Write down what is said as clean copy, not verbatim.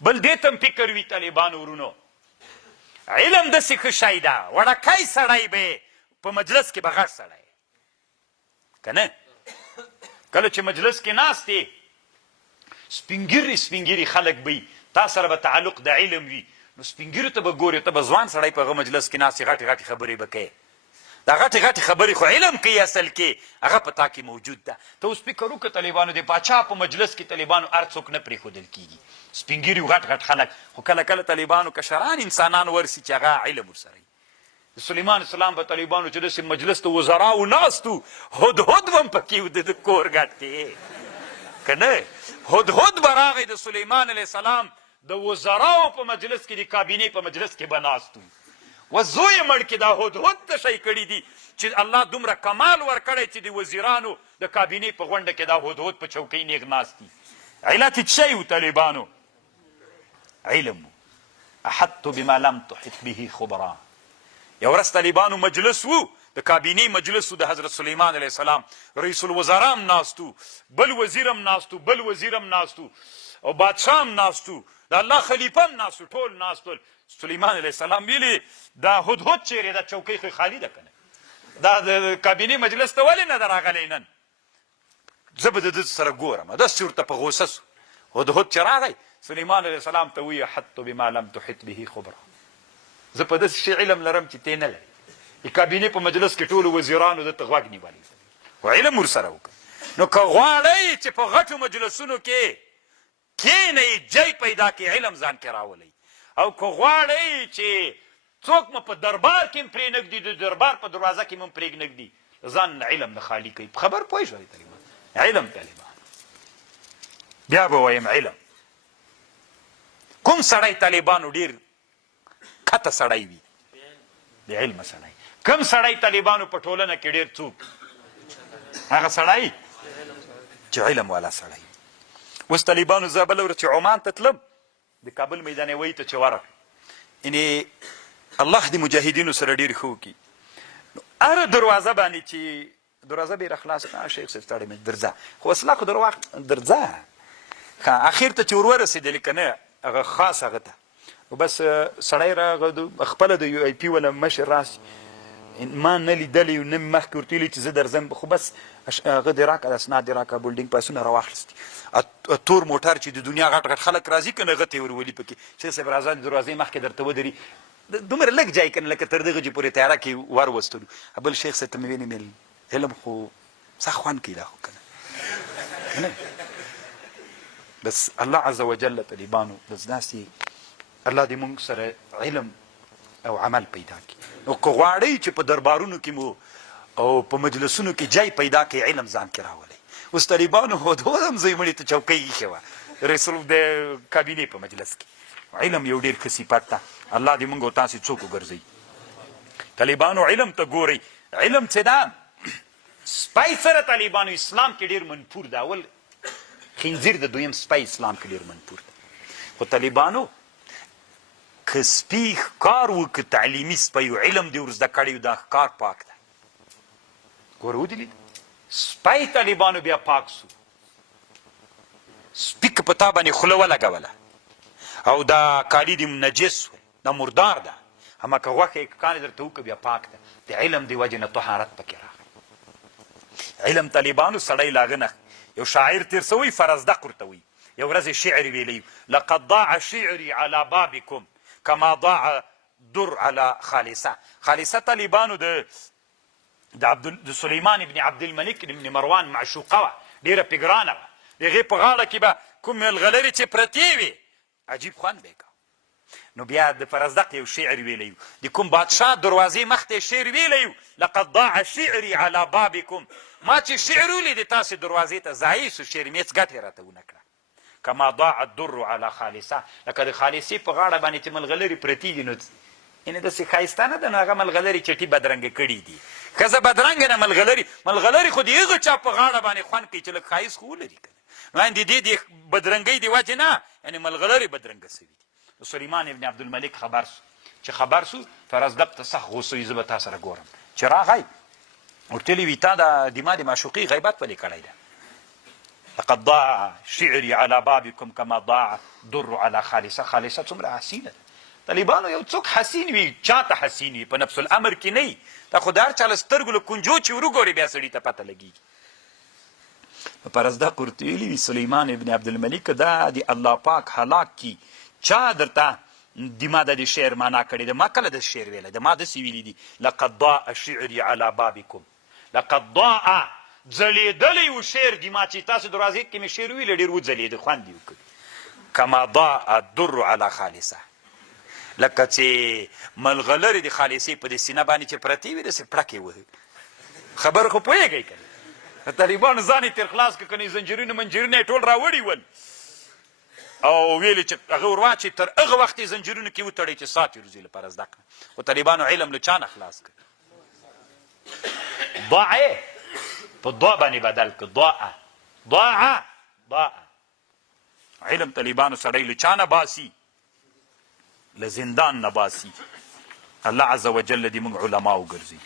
بل دې ته هم فکر وي طالبانو ورونو، علم داسې ښه شی ده، وړکی سړی به په مجلس کې به غټ سړی که نه. کله چې مجلس کې ناست یې سپین ږیري سپین ږیري خلک به وي، تا سره به تعلق د علم وي، نو سپین ږیرو ته به ګورې، ته به ځوان سړی په هغه مجلس کې ناست یې، غټې غټې خبرې به کوې. دا غټې غټې خبرې خو علم کوي، اصل کې هغه په تا کې موجود ده. ته اوس فکر وکړه طالبانو د پاچا په مجلس کې طالبانو هر څوک نه پرېښودل کېږي، سپین ږیري غټ غټ خلک، خو کله کله طالبانو کشران انسانان ورسي چې هغه علم ورسره وي. د سلیمان السلام په طالبانو چې داسې مجلس ته وزراو ناست وو، هدهد به هم پکې و د کور ګټ کې که نه. هدهد به راغی د سلیمان علیه السلام د وزراو په مجلس کې، د کابینې په مجلس کې به ناست وو. و زوی مړ کې دا هدهد ته شی کړي دي چې الله دومره کمال ورکړی چې د وزیرانو د کابینې په غونډه کې دا هدهد په چوکۍ نیغ ناست دي. علت یې څه شی و طالبانو؟ علم. احط بما لم تحط به خبرا. یو ورځ طالبانو مجلس وو، د کابینې مجلس وو د حضرت سلیمان علیه السلام، رئیس الوزرا هم ناست وو، بل وزیر هم ناست وو، بل وزیر هم ناست وو، او بادشاه هم ناست وو، د الله خلیفه هم ناست وو، ټول ناست ول. سلیمان علیه السلام ویلي دا هدهد چیرې دا چوکۍ خو خالي ده که نه، دا د کابینې مجلس ته ولې نه ده راغلی نن؟ زه به د ده سره ګورم. داسې ورته په غوسه سو. هدهد چې راغی سلیمان علیه السلام ته وایي احط بما لم تحط به خبرا، زه په داسې شي علم لرم چې تی نه لري. د کابینې په مجلس کې ټولو وزیرانو دته غوږ نیولی، خو علم ورسره وکړه. نو که غواړئ چې په غټو مجلسونو کې کښېنئ، جای پیدا کړئ، علم ځان کې راولئ. او که غواړئ چې څوک مو په دربار کې هم پرېنږدي، د دربار په دروازه کې هم پرېږدي، ځان علم نه خالي کوي. په خبر پوه شوئ طالبان؟ علم طالبان. بیا به وایم علم. کوم سړی طالبانو ډېر کته سړی وي؟ بې علمه سړی. کوم سړی طالبانو په ټولنه کې ډېر څوک؟ هغه سړی چې علم والا سړی. اوس طالبانو زه بله ورځ چې عمان ته تلم، د کابل میدانوي ته چې ورغلم، یعنې الله د مجاهدینو سره ډېر ښه وکړي. نو هره دروازه باندې چې دروازه به یې راخلاصه کړه، شیخ صاحب ستړی مې درځه، خو اصلا خو درځه. اخر ته چې ور ورسېدلې که نه، هغه خاص هغه ته بس سړی راغه خپله د یو آی پي والا مشر راسي، ما نه لیدلی نه مې مخکې ورته ویلي چې زه درځم، خو بس هغه دې راکړه اسناد دې راکړه، بولډینګ پاسونه راواخلستي، تور موټر چې د دنیا غټ غټ خلک راځي که نه هغه ته یې ورولي پکې، شیخ صاحب راځه د دروازې مخکې درته ودري، دومره لږ جای که نه لکه تر دغه چې پورې تیاره کې ور وستلو. بل شیخ صاحب ته مې ویلي مېل علم خو څه خوند کوي دا خو که نه. بس الله عز وجل طالبانو بس داسې الله دې مونږ سره علم او عمل پیدا کړي. نو که غواړئ چې په دربارونو کې مو او په مجلسونو کې جای پیدا کړئ، علم ځان کې راولئ. اوس طالبانو هدهد هم ځای مړي ته چوکۍ ایښې وه رسول د کابینې په مجلس کې. علم یو ډېر ښه صفت ده. الله دې مونږ او تاسې څوک وګرځوي. طالبانو علم ته ګورئ. علم څه ده؟ سپی سره طالبانو اسلام کې ډېر منفور ده. اول خنزیر د دویم سپی اسلام کې ډېر منفور ده. خو طالبانو که سپي ښکار وکړه، تعلیمي سپی و، علم دې ور زده کړی و، دا ښکار پاک ده. ګوره ودلید سپی طالبانو بیا پاک سو. سپي که په تا باندې خوله ولګوله او دا کالي دې نجس و، دا مردار ده، اما که غوښه یې کانې درته وکړه بیا پاک ده. د علم دې وجې نه طهارت پکې راغی. علم طالبانو سړی لاغه نه. یو شاعر تیر سوی فرزدق ورته وي، یو ورځ شعر ویلی، لقد ضاع شعري على بابكم کما ضاع در على خالصه. خالصه طالبانو د سلیمان ابن عبدالملک ابن مروان معشوقه وه، ډېره پګرانه وه. د هغې په غاړه کې به کوم ملغلرې چې پرتې وې، عجیب خوند به یې کوه. نو بیا د فرزدق یو شعر ویلی و، د کوم بادشاه دروازې مخ ته یې شعر ویلی و، لقد ضاع شعري على بابكم، ما چې شعر ولید تاسې دروازې ته ضایع سو، شعر مې هېڅ ګټه یې راته ونه کړه. کما ضاع الدر على خالصه، لکه د خالصې په غاړه باندې چې ملغلرې پرتې دي، نو یعنې داسې ښایسته نه ده، نو هغه ملغلرې چټي بدرنګه کړي دي. ښځه بدرنګه نه، ملغلرې خو د هغه چا په غاړه باندې خوند کوي چې لږ ښایست خو ولري که نه، د دې د بدرنګۍ د وجې نه، یعنې ملغلرې بدرنګه سوي دي. سلیمان ابن عبدالملک خبر سو، چې خبر سو فرزدق ته سخت غوسه وي، زه به تا سره ګورم. چې راغی ورته ویلي وي تا د ما د معشوقۍ غیبت ولې کړی ده؟ لقد ضاع شعري على بابكم كما ضاع در على خالصه. خالصه څومره حسینه ده. طالبانو یو څوک حسین وي، چاته حسین وي، په نفس الامر کې نه وي. دا خو د هر چا له سترګو له کنجو چې وروګورې بیا سړي ته پته لګېږي. په رزدق ورته ویلي وي سلیمان ابن عبدالملک دا د الله پاک هلاک کی چا درته د ما د شعر معنا کړې ده. ما کله د شعر ویلی ده، ما داسې ویلي دي لقد ضاع شعري على بابكم. لقد ضاع ځلېدلی و شعر د ما چې تاسو دروازې کې مې شعر ویلی ډېر وځلېده، خوند یې وکړ. کما ضاع الدر على خالصه. لکه چې ملغلرې د خالصې په دې سینه باندې چې پرتې وي داسې پړکې وهي. خبر خو پوهېږئ که نه؟ طالبانو ځان یې تېر خلاص کړه، که نه زنجیرونه منجیرونه یې ټول راوړي ول او ویلې چې هغه ور واچوي، تر هغه وخت یې زنجیرونو کې وتړئ چې سات یې روزي لپاره زده کړه. خو طالبانو علم له چا نه خلاص کړ. ضاع په ضا باندې بدل کړ. ضاع علم طالبانو سړی له چا نه باسي؟ له زندان نه باسي. الله عز وجل دې موږ علما وګرځي.